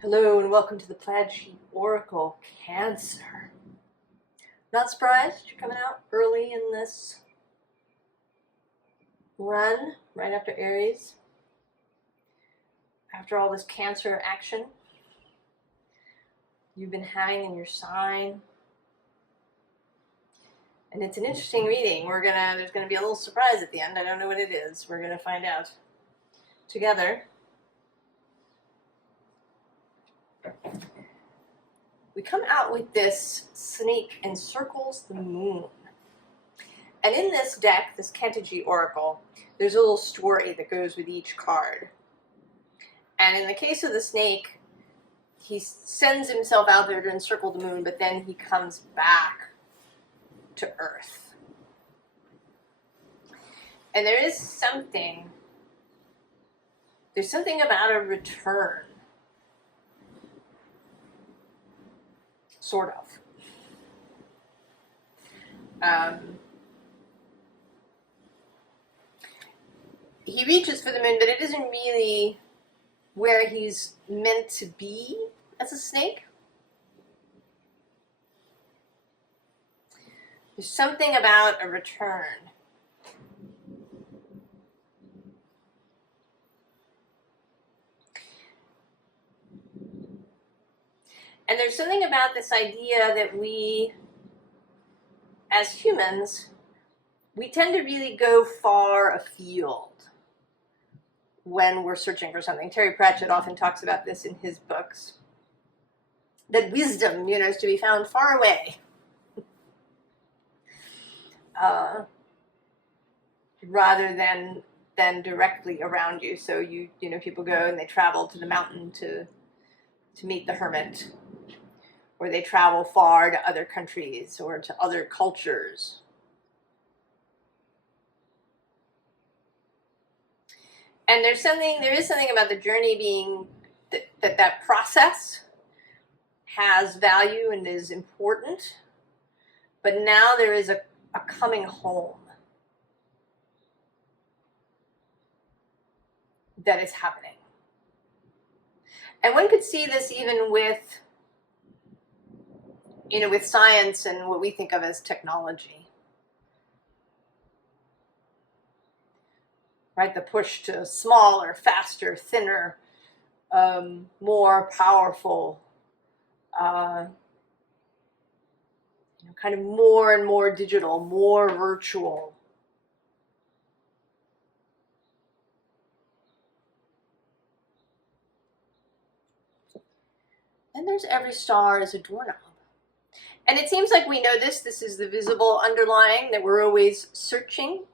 Hello and welcome to the Plaid Oracle, Cancer. Not surprised you're coming out early in this run, right after Aries. After all this Cancer action you've been having in your sign. And it's an interesting reading. There's gonna be a little surprise at the end. I don't know what it is. We're gonna find out together. We come out with this snake encircles the moon. And in this deck, this Cantigee Oracle, there's a little story that goes with each card. And in the case of the snake, he sends himself out there to encircle the moon, but then he comes back to Earth. And there's something about a return. Sort of. He reaches for the moon, but it isn't really where he's meant to be as a snake. There's something about a return. And there's something about this idea that we, as humans, we tend to really go far afield when we're searching for something. Terry Pratchett often talks about this in his books. That wisdom, is to be found far away. Rather than directly around you. So people go and they travel to the mountain to meet the hermit, or they travel far to other countries or to other cultures. And there is something about the journey being that process has value and is important, but now there is a coming home that is happening. And one could see this even with science and what we think of as technology. Right? The push to smaller, faster, thinner, more powerful, kind of more and more digital, more virtual. And there's every star as a doorknob. And it seems like we know this. This is the visible underlying, that we're always searching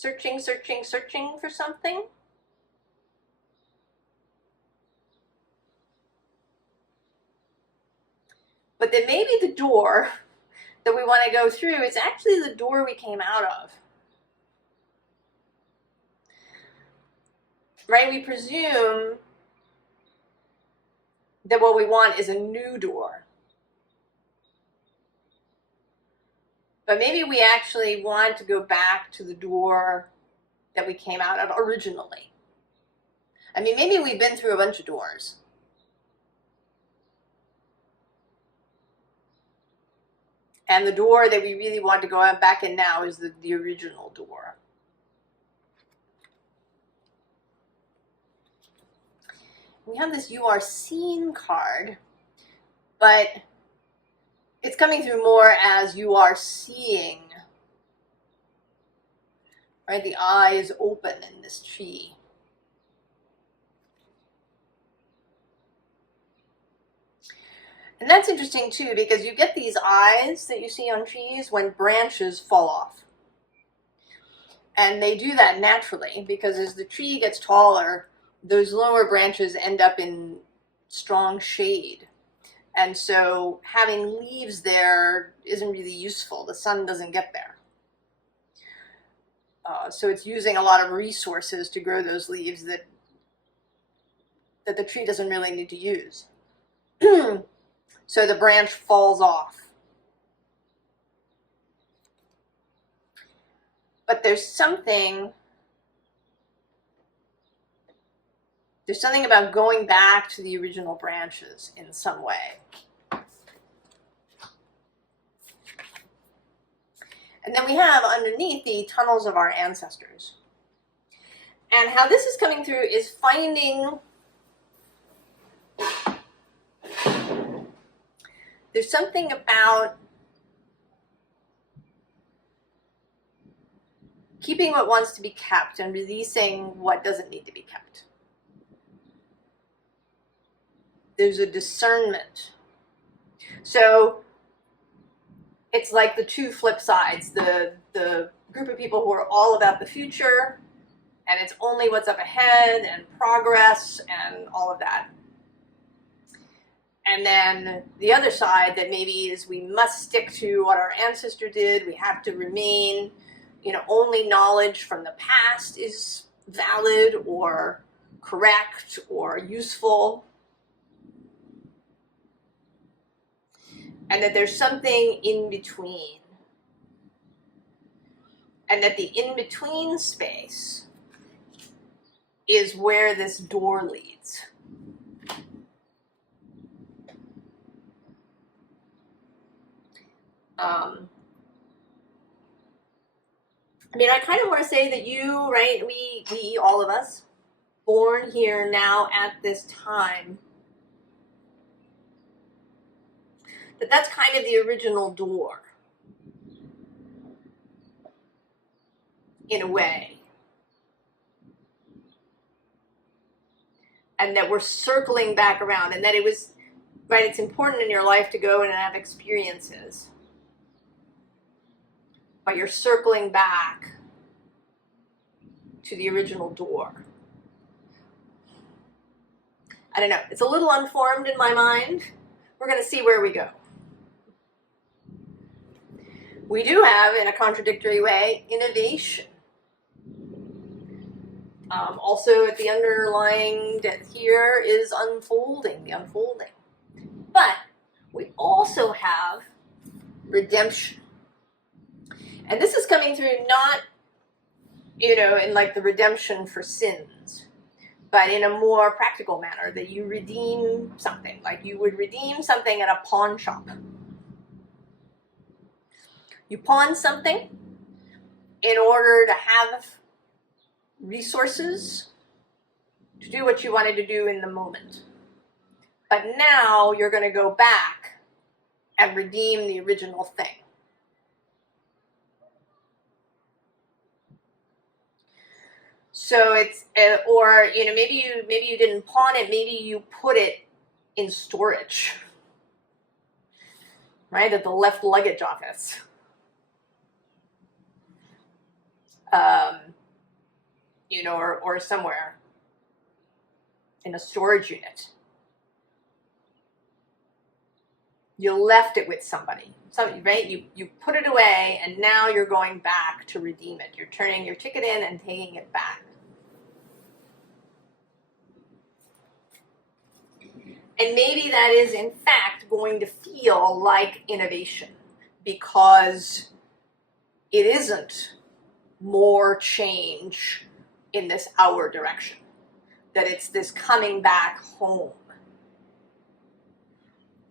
for something. But then maybe the door that we want to go through is actually the door we came out of. Right? We presume that what we want is a new door. But maybe we actually want to go back to the door that we came out of originally. I mean, maybe we've been through a bunch of doors. And the door that we really want to go back in now is the original door. We have this "You Are Seen" card, but it's coming through more as you are seeing. Right? The eye is open in this tree. And that's interesting too, because you get these eyes that you see on trees when branches fall off. And they do that naturally, because as the tree gets taller, those lower branches end up in strong shade. And so having leaves there isn't really useful. The sun doesn't get there. So it's using a lot of resources to grow those leaves that the tree doesn't really need to use. So the branch falls off. But there's something There's something about going back to the original branches in some way. And then we have underneath the tunnels of our ancestors. And how this is coming through is finding, there's something about keeping what wants to be kept and releasing what doesn't need to be kept. There's a discernment. So it's like the two flip sides, the group of people who are all about the future, and it's only what's up ahead and progress and all of that. And then the other side that maybe is we must stick to what our ancestor did. We have to remain, only knowledge from the past is valid or correct or useful. And that there's something in between. And that the in-between space is where this door leads. I kind of want to say that you, right, we, all of us, born here now at this time, that's kind of the original door, in a way. And that we're circling back around, and that it was, right, it's important in your life to go and have experiences. But you're circling back to the original door. I don't know, it's a little unformed in my mind. We're going to see where we go. We do have, in a contradictory way, innovation. Also, at the underlying here is unfolding, the unfolding. But we also have redemption. And this is coming through not, in like the redemption for sins, but in a more practical manner, that you redeem something, like you would redeem something at a pawn shop. You pawn something in order to have resources to do what you wanted to do in the moment. But now you're going to go back and redeem the original thing. So it's, or, maybe you didn't pawn it, maybe you put it in storage, right, at the left luggage office. Or somewhere in a storage unit. You left it with somebody, right? You put it away, and now you're going back to redeem it. You're turning your ticket in and taking it back. And maybe that is, in fact, going to feel like innovation, because it isn't more change in this outward direction, that it's this coming back home,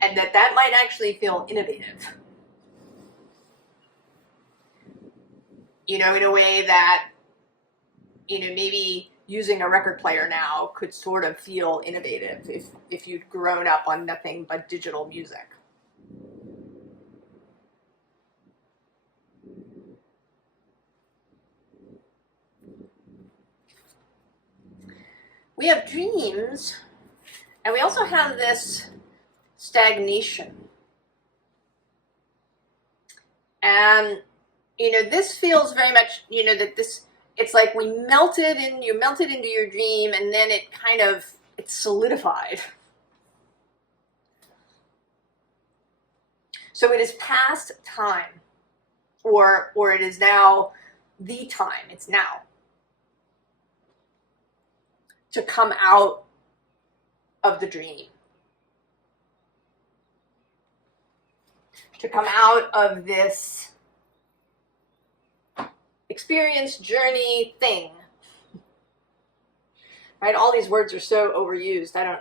and that might actually feel innovative, in a way that, maybe using a record player now could sort of feel innovative if you'd grown up on nothing but digital music. We have dreams, and we also have this stagnation. And, this feels very much, that this, it's like you melted into your dream, and then it's solidified. So it is past time, or it is now the time, it's now, to come out of the dream. To come out of this experience, journey, thing right? All these words are so overused. I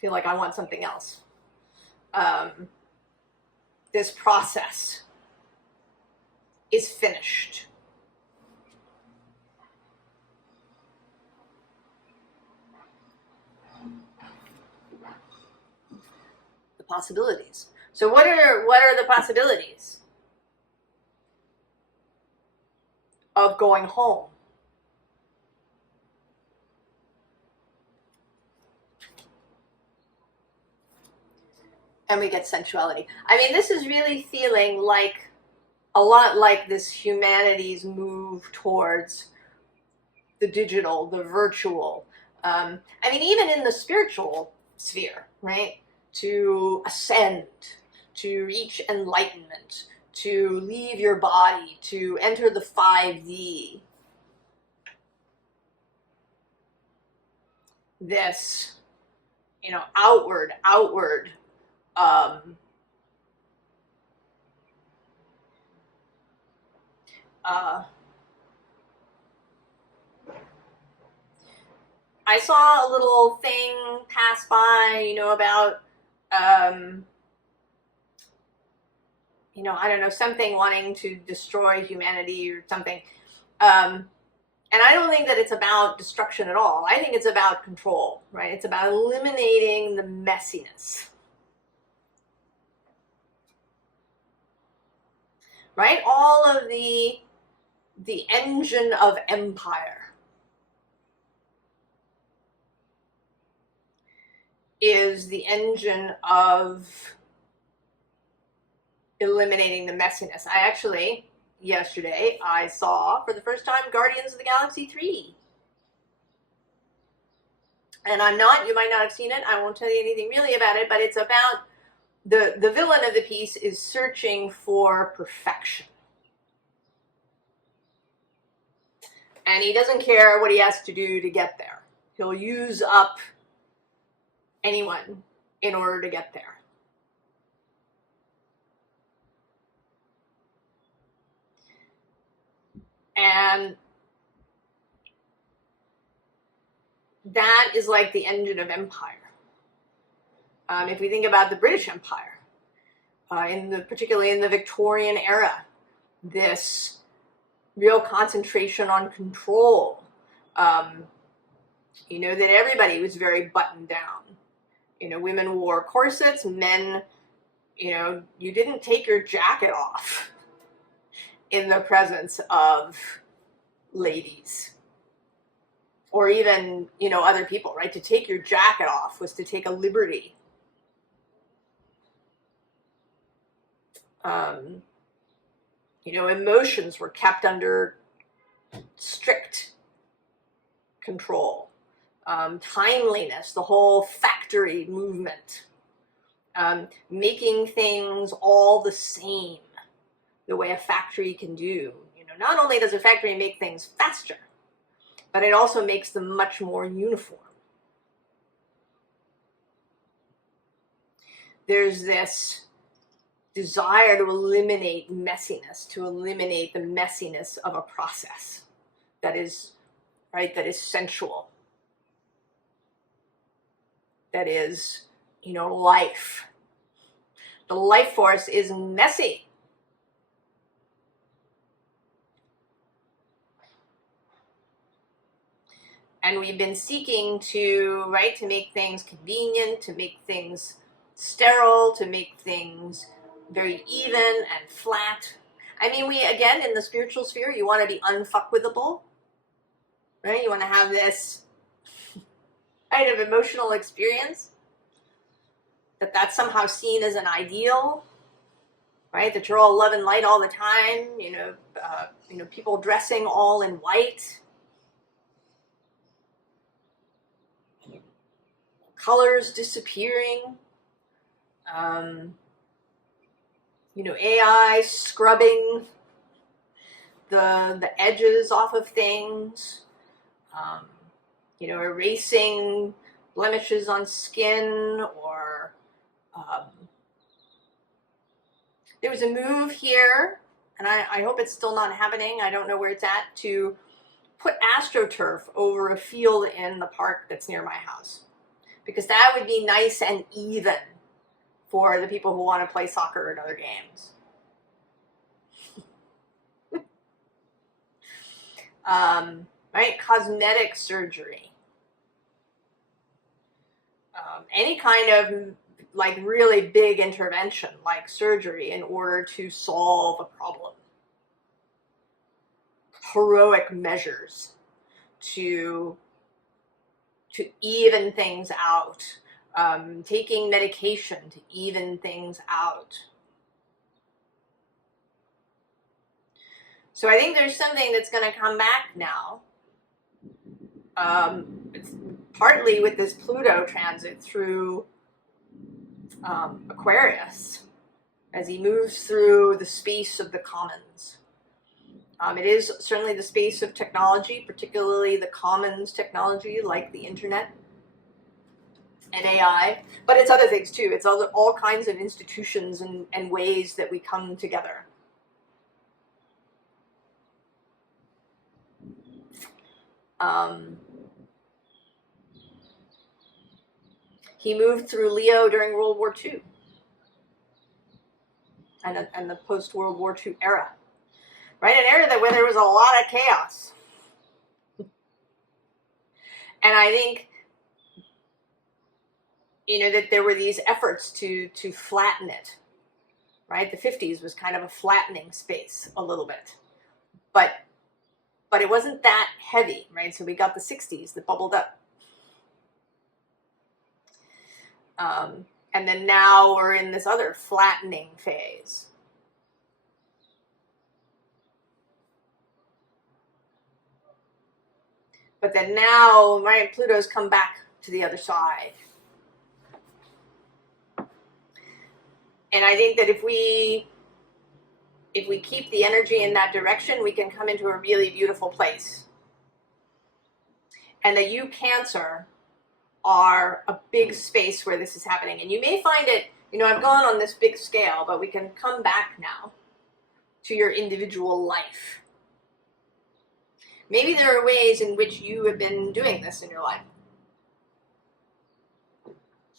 feel like I want something else. This process is finished. The possibilities. So what are the possibilities of going home? And we get sensuality. I mean, this is really feeling like a lot like this humanity's move towards the digital, the virtual. I mean, even in the spiritual sphere, right? To ascend, to reach enlightenment, to leave your body, to enter the 5D. This, outward, I saw a little thing pass by, about, I don't know, something wanting to destroy humanity or something. And I don't think that it's about destruction at all. I think it's about control, right? It's about eliminating the messiness. Right? All of the engine of empire is the engine of eliminating the messiness. Yesterday, I saw for the first time Guardians of the Galaxy 3. And you might not have seen it, I won't tell you anything really about it, but it's about the villain of the piece is searching for perfection. And he doesn't care what he has to do to get there. He'll use up anyone in order to get there. And that is like the engine of empire. If we think about the British Empire, particularly in the Victorian era, this real concentration on control, that everybody was very buttoned down. Women wore corsets, men, you didn't take your jacket off in the presence of ladies. Or even, other people, right? To take your jacket off was to take a liberty. Emotions were kept under strict control. Timeliness, the whole factory movement, making things all the same, the way a factory can do. Not only does a factory make things faster, but it also makes them much more uniform. There's this desire to eliminate messiness, to eliminate the messiness of a process that is, right, that is sensual, that is, life. The life force is messy. And we've been seeking to make things convenient, to make things sterile, to make things very even and flat. I mean, again, in the spiritual sphere, you want to be unfuckwithable, right? You want to have this kind of emotional experience, that's somehow seen as an ideal, right? That you're all love and light all the time, people dressing all in white, colors disappearing, AI scrubbing the edges off of things, erasing blemishes on skin, or there was a move here, and I hope it's still not happening, I don't know where it's at, to put AstroTurf over a field in the park that's near my house, because that would be nice and even for the people who want to play soccer and other games. Right? Cosmetic surgery. Any kind of like really big intervention like surgery in order to solve a problem. Heroic measures to even things out. Taking medication to even things out. So I think there's something that's going to come back now. It's partly with this Pluto transit through Aquarius as he moves through the space of the commons. It is certainly the space of technology, particularly the commons technology like the internet and AI, but it's other things too. It's all kinds of institutions and ways that we come together. He moved through Leo during World War II and the post-World War II era, right? An era where there was a lot of chaos. And I think, that there were these efforts to flatten it, right? The 50s was kind of a flattening space a little bit, but it wasn't that heavy, right? So we got the 60s that bubbled up. And then now we're in this other flattening phase. But then now, right, Pluto's come back to the other side. And I think that if we keep the energy in that direction, we can come into a really beautiful place. And that you, Cancer, are a big space where this is happening. And you may find it, I've gone on this big scale, but we can come back now to your individual life. Maybe there are ways in which you have been doing this in your life.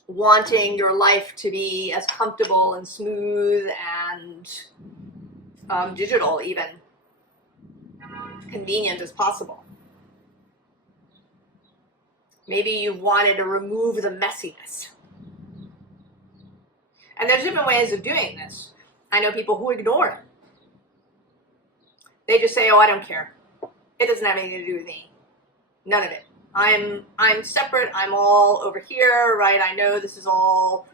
Wanting your life to be as comfortable and smooth and digital, even convenient as possible. Maybe you wanted to remove the messiness. And there's different ways of doing this. I know people who ignore it. They just say, oh, I don't care. It doesn't have anything to do with me. None of it. I'm separate. I'm all over here, right? I know this is all,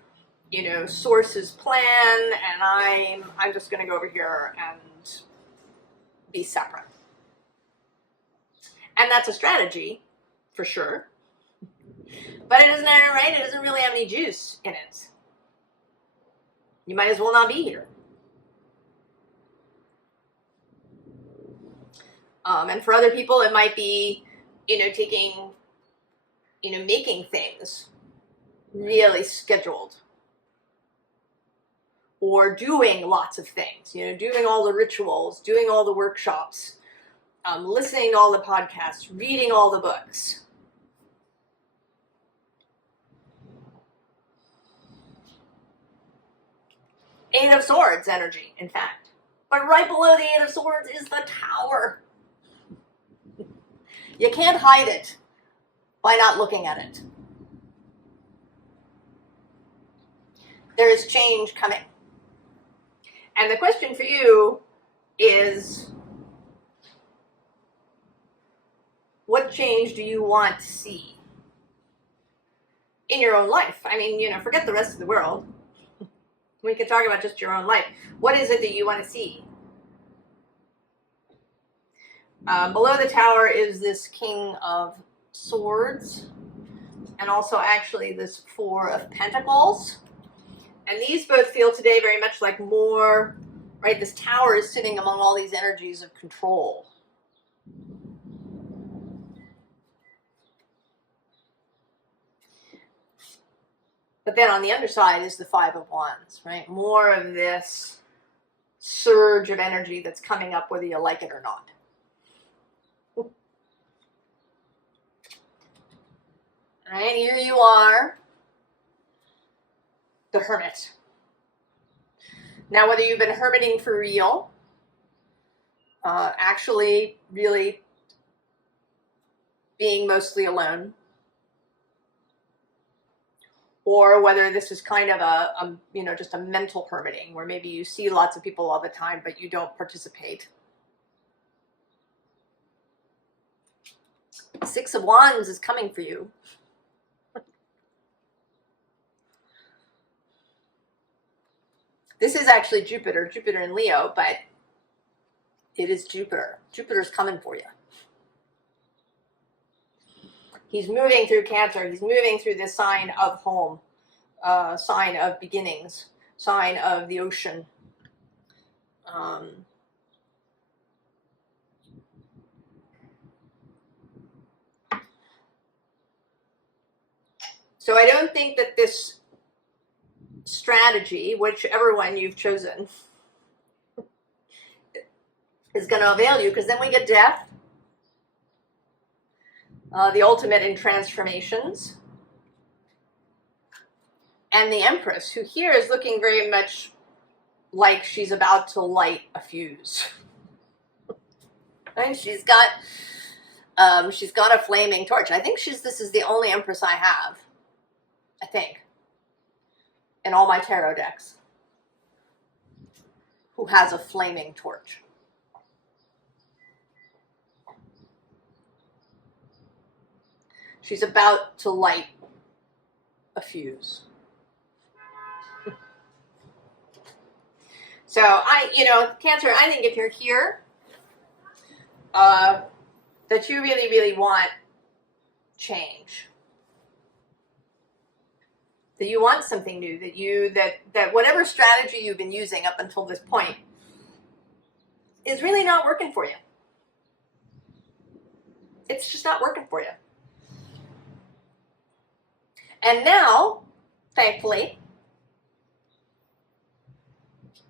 Source's plan, and I'm just going to go over here and be separate. And that's a strategy, for sure. But it doesn't, right? It doesn't really have any juice in it. You might as well not be here. And for other people, it might be, taking, making things really scheduled. Or doing lots of things, doing all the rituals, doing all the workshops, listening to all the podcasts, reading all the books. Eight of Swords energy, in fact. But right below the Eight of Swords is the Tower. You can't hide it by not looking at it. There is change coming. And the question for you is, what change do you want to see in your own life? I mean, forget the rest of the world. We can talk about just your own life. What is it that you want to see? Below the Tower is this King of Swords, and also actually this Four of Pentacles. And these both feel today very much like more, right? This Tower is sitting among all these energies of control. But then on the underside is the Five of Wands, right? More of this surge of energy that's coming up whether you like it or not. All right, here you are, the Hermit. Now, whether you've been hermiting for real, actually really being mostly alone, or whether this is kind of a just a mental hermiting where maybe you see lots of people all the time, but you don't participate. Six of Wands is coming for you. This is actually Jupiter in Leo, but it is Jupiter. Jupiter's coming for you. He's moving through Cancer. He's moving through this sign of home, sign of beginnings, sign of the ocean. So I don't think that this strategy, whichever one you've chosen, is going to avail you, because then we get Death, the ultimate in transformations, and the Empress, who here is looking very much like she's about to light a fuse. And she's got a flaming torch. I think this is the only Empress I have, I think, in all my tarot decks, who has a flaming torch. She's about to light a fuse. So Cancer, I think if you're here, that you really, really want change. That you want something new, that whatever strategy you've been using up until this point is really not working for you. It's just not working for you. And now, thankfully,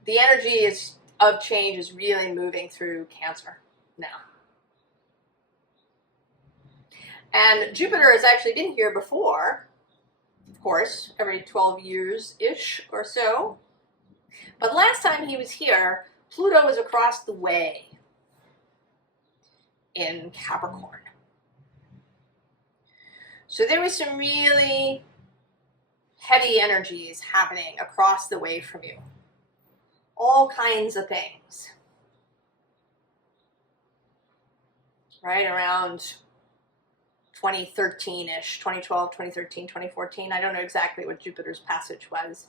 the energy of change is really moving through Cancer now. And Jupiter has actually been here before, of course, every 12 years-ish or so. But last time he was here, Pluto was across the way in Capricorn. So there was some really heavy energies happening across the way from you. All kinds of things. Right around 2013-ish, 2012, 2013, 2014. I don't know exactly what Jupiter's passage was.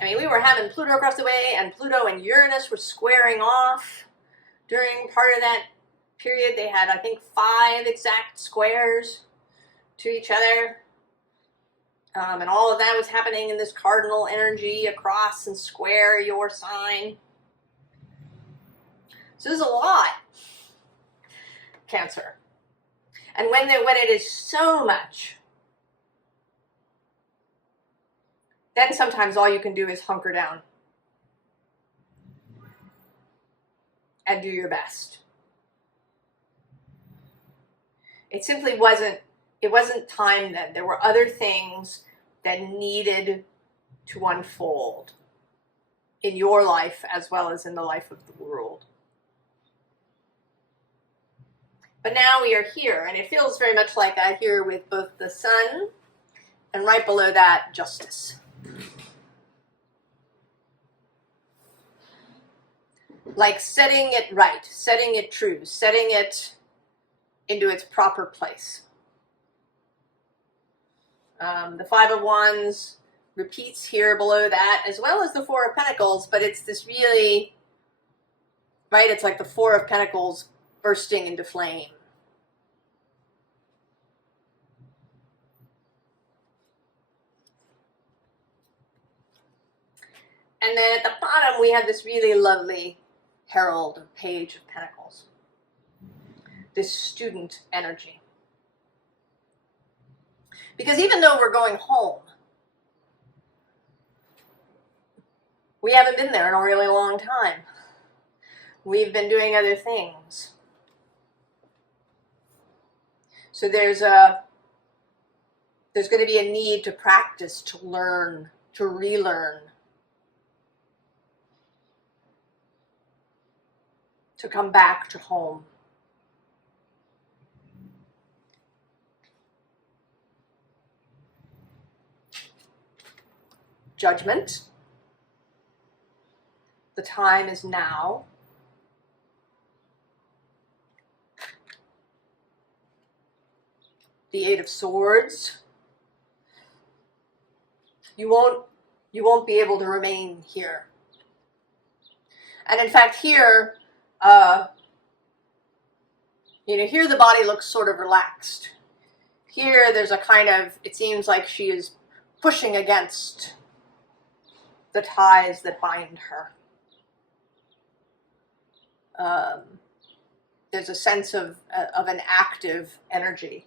I mean, we were having Pluto across the way, and Pluto and Uranus were squaring off during part of that period. They had, I think, 5 exact squares to each other. And all of that was happening in this cardinal energy across and square your sign. So there's a lot, Cancer. And when it is so much, then sometimes all you can do is hunker down and do your best. It simply wasn't time then. There were other things that needed to unfold in your life as well as in the life of the world. But now we are here, and it feels very much like I here with both the Sun and right below that, Justice. Like setting it right, setting it true, setting it into its proper place. The 5 of Wands repeats here below that, as well as the 4 of Pentacles, but it's this really, right, it's like the 4 of Pentacles bursting into flame. And then at the bottom, we have this really lovely Herald, Page of Pentacles. This student energy. Because even though we're going home, we haven't been there in a really long time. We've been doing other things. So there's going to be a need to practice, to learn, to relearn, to come back to home. Judgment. The time is now. The Eight of Swords. You won't be able to remain here. And in fact, here, here the body looks sort of relaxed. Here, there's a kind of, it seems like she is pushing against the ties that bind her. There's a sense of an active energy.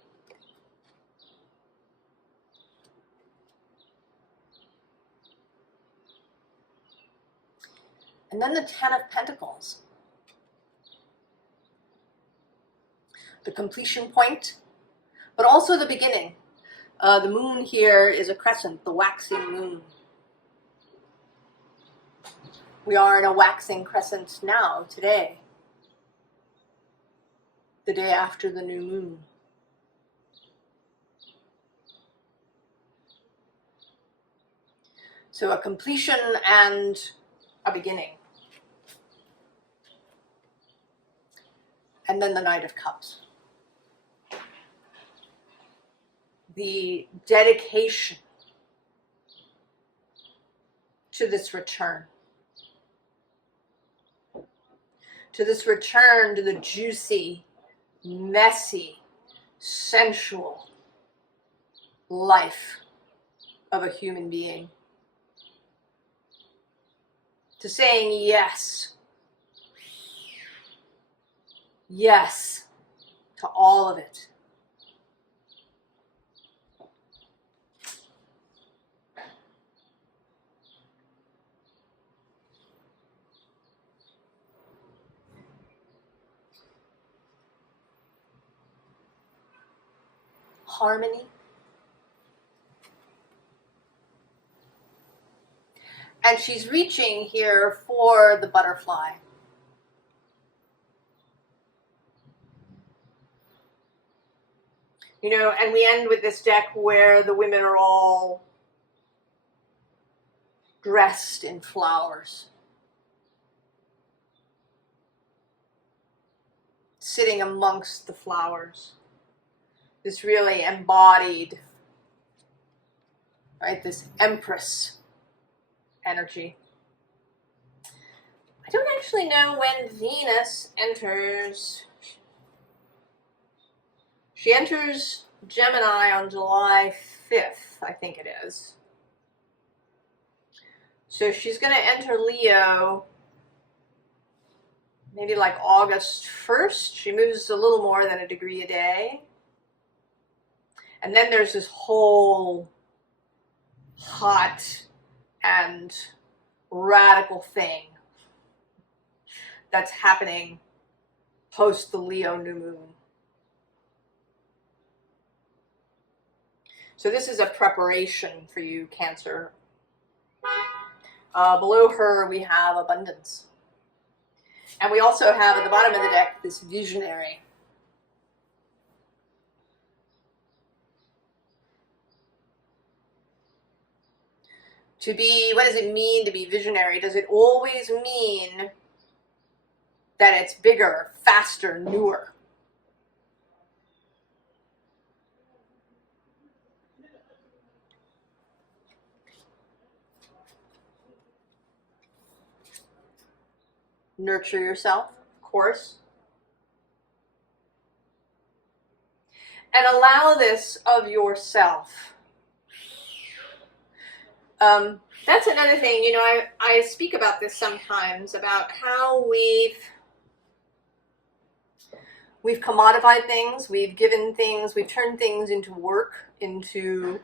And then the Ten of Pentacles. The completion point, but also the beginning. The moon here is a crescent, the waxing moon. We are in a waxing crescent now, today. The day after the new moon. So a completion and a beginning. And then the Knight of Cups. The dedication to this return. To this return to the juicy, messy, sensual life of a human being. To saying yes. Yes to all of it. Harmony. And she's reaching here for the butterfly. And we end with this deck where the women are all dressed in flowers. Sitting amongst the flowers. This really embodied, right, this Empress energy. I don't actually know when Venus enters. She enters Gemini on July 5th, I think it is. So she's going to enter Leo maybe like August 1st. She moves a little more than a degree a day. And then there's this whole hot and radical thing that's happening post the Leo new moon. So this is a preparation for you, Cancer. Below her, we have abundance. And we also have at the bottom of the deck this visionary. To be, what does it mean to be visionary? Does it always mean that it's bigger, faster, newer? Nurture yourself, of course. And allow this of yourself. That's another thing, I speak about this sometimes, about how we've commodified things, we've given things, we've turned things into work, into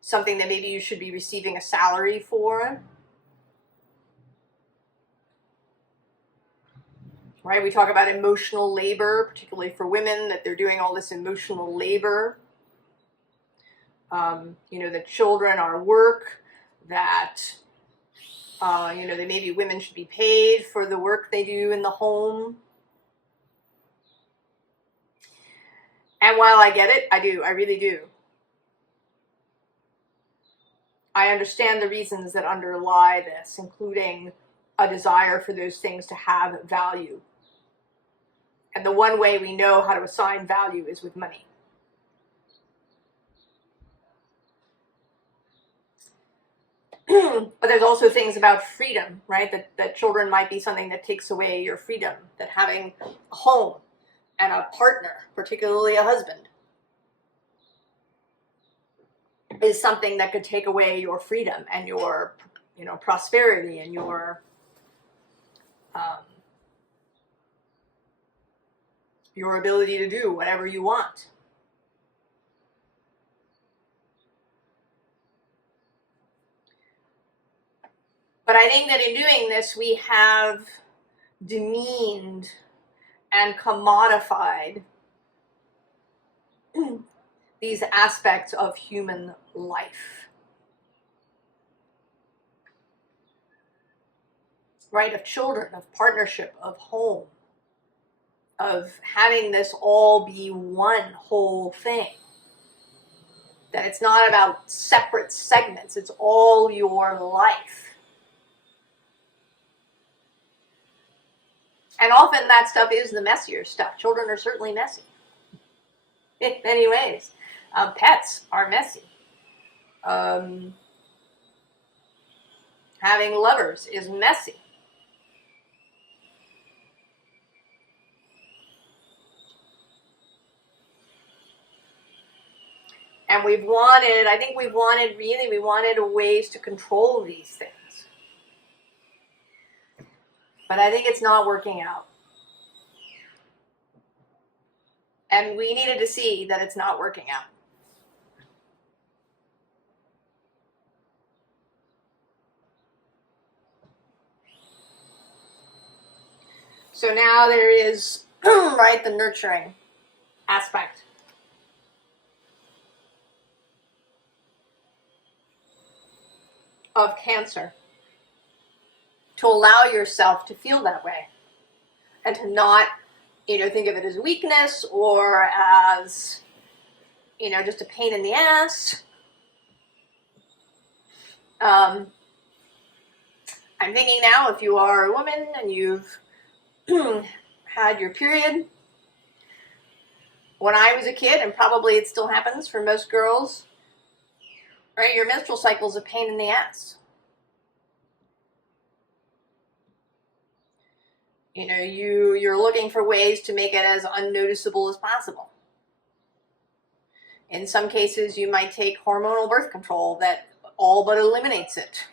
something that maybe you should be receiving a salary for. right? We talk about emotional labor, particularly for women, that they're doing all this emotional labor. You know, that children are work, that, you know, that maybe women should be paid for the work they do in the home. And while I get it, I really do. I understand the reasons that underlie this, including a desire for those things to have value. And the one way we know how to assign value is with money. But there's also things about freedom, right? That children might be something that takes away your freedom, that having a home and a partner, particularly a husband, is something that could take away your freedom and your, you know, prosperity and your ability to do whatever you want. But I think that in doing this, we have demeaned and commodified these aspects of human life, right? Of children, of partnership, of home, of having this all be one whole thing. That it's not about separate segments, it's all your life. And often that stuff is the messier stuff. Children are certainly messy in many ways. Pets are messy. Having lovers is messy. And we wanted ways to control these things. But I think it's not working out. And we needed to see that it's not working out. So now there is, right, the nurturing aspect. Of Cancer. To allow yourself to feel that way. And to not, you know, think of it as weakness or as, you know, just a pain in the ass. I'm thinking now, if you are a woman and you've had your period, when I was a kid, and probably it still happens for most girls, right, your menstrual cycle is a pain in the ass. You know, you're looking for ways to make it as unnoticeable as possible. In some cases, you might take hormonal birth control that all but eliminates it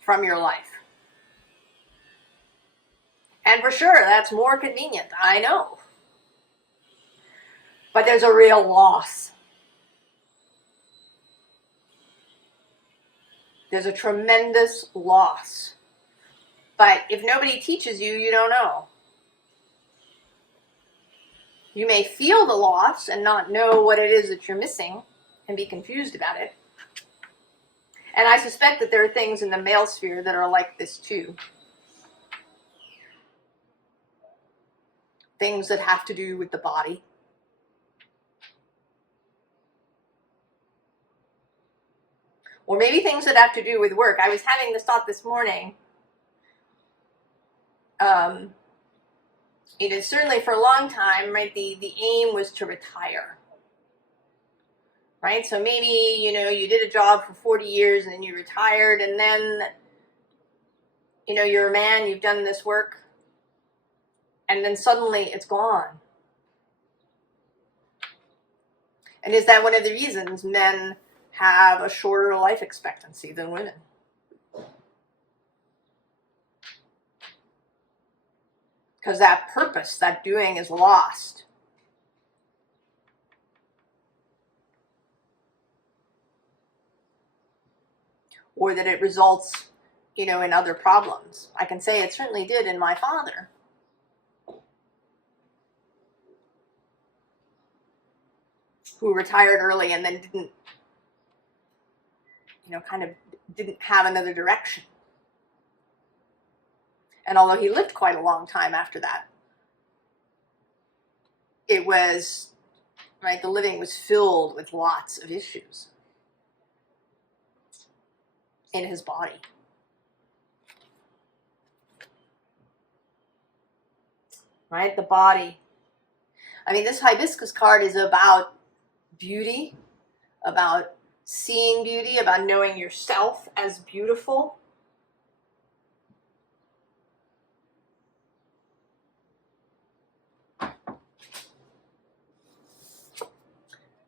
from your life. And for sure, that's more convenient, I know. But there's a real loss. There's a tremendous loss. But if nobody teaches you, you don't know. You may feel the loss and not know what it is that you're missing and be confused about it. And I suspect that there are things in the male sphere that are like this too. Things that have to do with the body. Or maybe things that have to do with work. I was having this thought this morning. It is certainly for a long time, right, the aim was to retire. Right? So maybe, you know, you did a job for 40 years and then you retired, and then, you know, you're a man, you've done this work, and then suddenly it's gone. And is that one of the reasons men have a shorter life expectancy than women? Because that purpose, that doing, is lost. Or that it results you know, in other problems. I can say it certainly did in my father. Who retired early and then didn't, you know, kind of didn't have another direction. And although he lived quite a long time after that, it was, right, the living was filled with lots of issues in his body. Right, the body. I mean, this hibiscus card is about beauty, about seeing beauty, about knowing yourself as beautiful.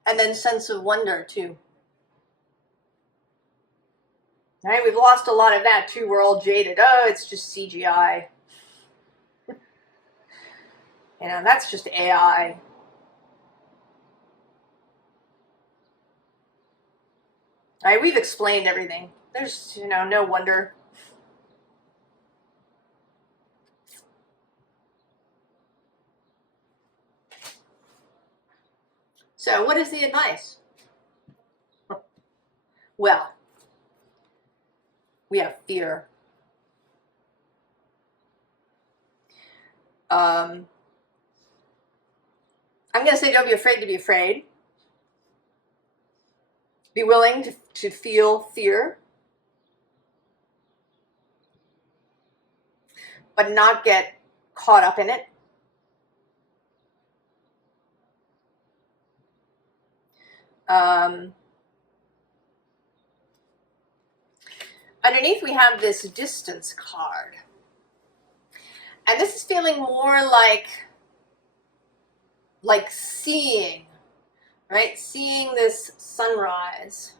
And then sense of wonder too. Right, we've lost a lot of that too. We're all jaded. Oh, it's just CGI. You know, that's just AI. Right, we've explained everything. There's, you know, no wonder. So what is the advice? Well, we have fear. I'm going to say don't be afraid to be afraid. Be willing to feel fear, but not get caught up in it. Underneath we have this distance card. And this is feeling more like seeing, right? Seeing this sunrise.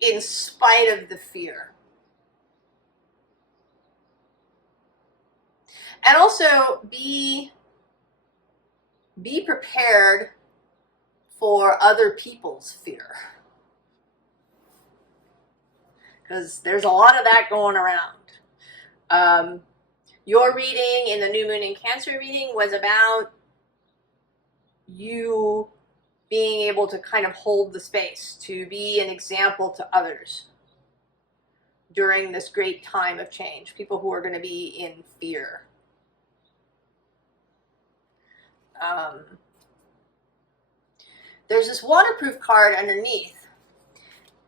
In spite of the fear. And also be prepared for other people's fear. Because there's a lot of that going around. Your reading in the New Moon in Cancer reading was about you being able to kind of hold the space, to be an example to others during this great time of change. People who are going to be in fear. There's this waterproof card underneath,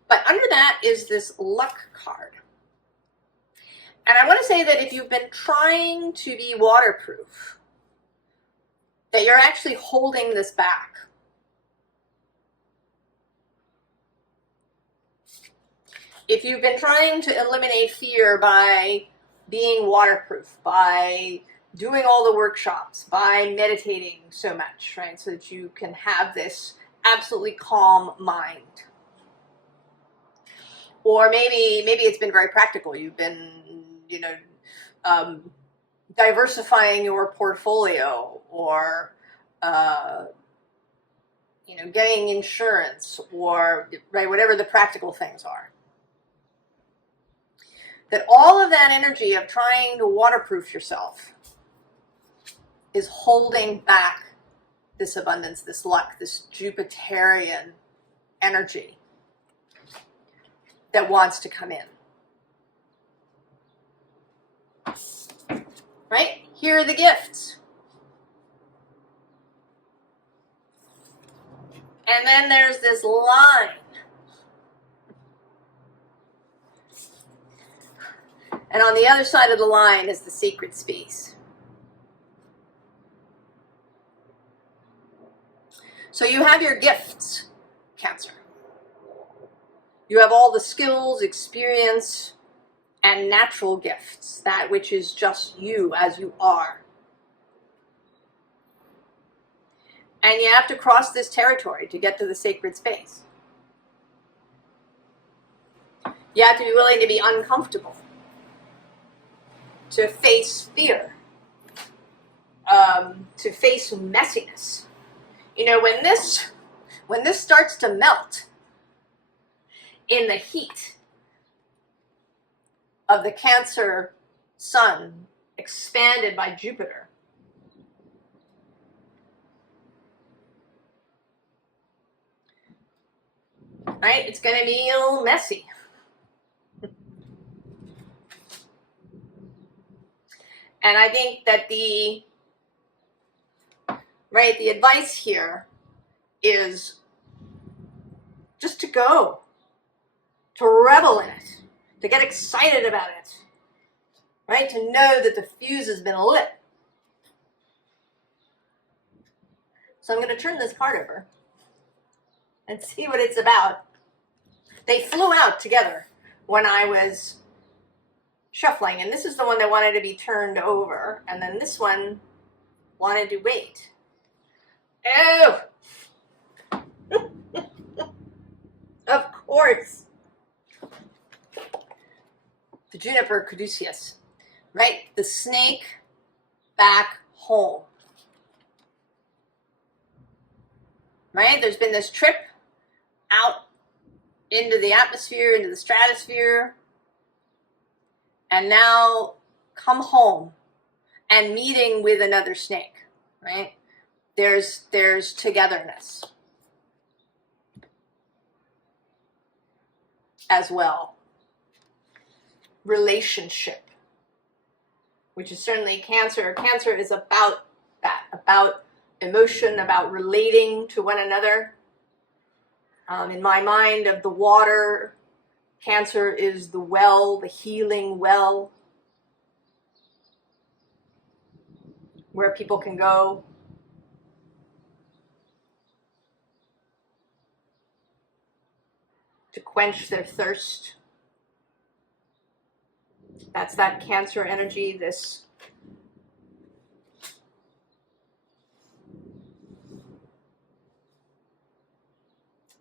but under that is this luck card. And I want to say that if you've been trying to be waterproof, that you're actually holding this back. If you've been trying to eliminate fear by being waterproof, by doing all the workshops, by meditating so much, right, so that you can have this absolutely calm mind. Or maybe it's been very practical. You've been, you know, diversifying your portfolio, or you know, getting insurance, or right, whatever the practical things are. That all of that energy of trying to waterproof yourself is holding back this abundance, this luck, this Jupiterian energy that wants to come in. Right? Here are the gifts. And then there's this line. And on the other side of the line is the sacred space. So you have your gifts, Cancer. You have all the skills, experience, and natural gifts, that which is just you as you are. And you have to cross this territory to get to the sacred space. You have to be willing to be uncomfortable, to face fear, to face messiness. You know, when when this starts to melt in the heat of the Cancer sun expanded by Jupiter, right? It's going to be a little messy. And I think that the advice here is just to go, to revel in it, to get excited about it, right? To know that the fuse has been lit. So I'm going to turn this card over and see what it's about. They flew out together when I was shuffling, and this is the one that wanted to be turned over, and then this one wanted to wait. Oh! Of course. The Juniper caduceus, right? The snake back home. Right? There's been this trip out into the atmosphere, into the stratosphere, and now come home and meeting with another snake, right? There's togetherness as well. Relationship, which is certainly Cancer. Cancer is about that, about emotion, about relating to one another. In my mind of the water, Cancer is the well, the healing well, where people can go to quench their thirst. That's that Cancer energy, this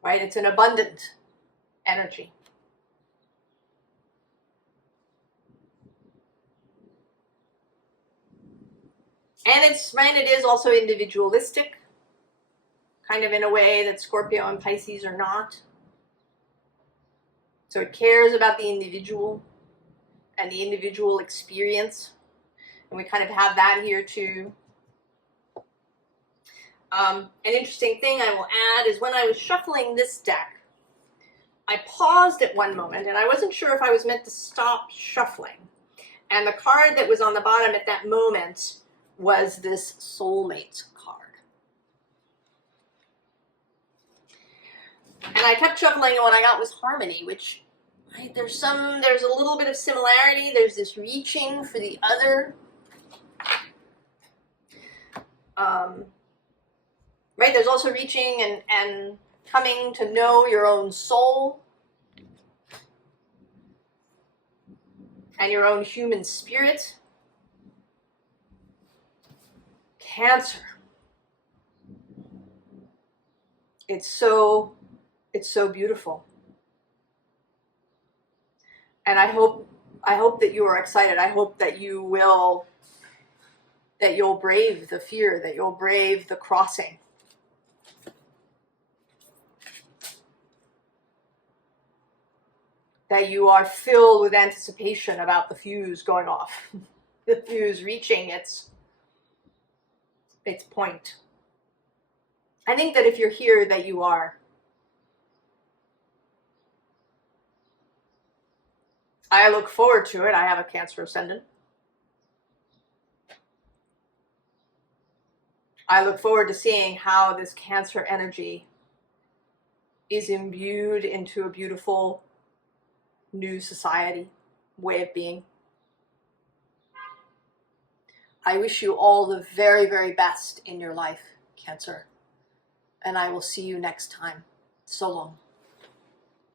right? It's an abundant energy. And it's right, it is also individualistic, kind of in a way that Scorpio and Pisces are not. So it cares about the individual and the individual experience. And we kind of have that here too. An interesting thing I will add is when I was shuffling this deck, I paused at one moment and I wasn't sure if I was meant to stop shuffling. And the card that was on the bottom at that moment was this soulmate card. And I kept shuffling and what I got was harmony, which right, there's a little bit of similarity. There's this reaching for the other. Right, there's also reaching and coming to know your own soul and your own human spirit. Cancer. It's so beautiful. And I hope that you are excited. I hope that you'll brave the fear, that you'll brave the crossing. That you are filled with anticipation about the fuse going off. The fuse reaching its point. I think that if you're here, that you are. I look forward to it. I have a Cancer ascendant. I look forward to seeing how this Cancer energy is imbued into a beautiful new society, way of being. I wish you all the very, very best in your life, Cancer. And I will see you next time. So long.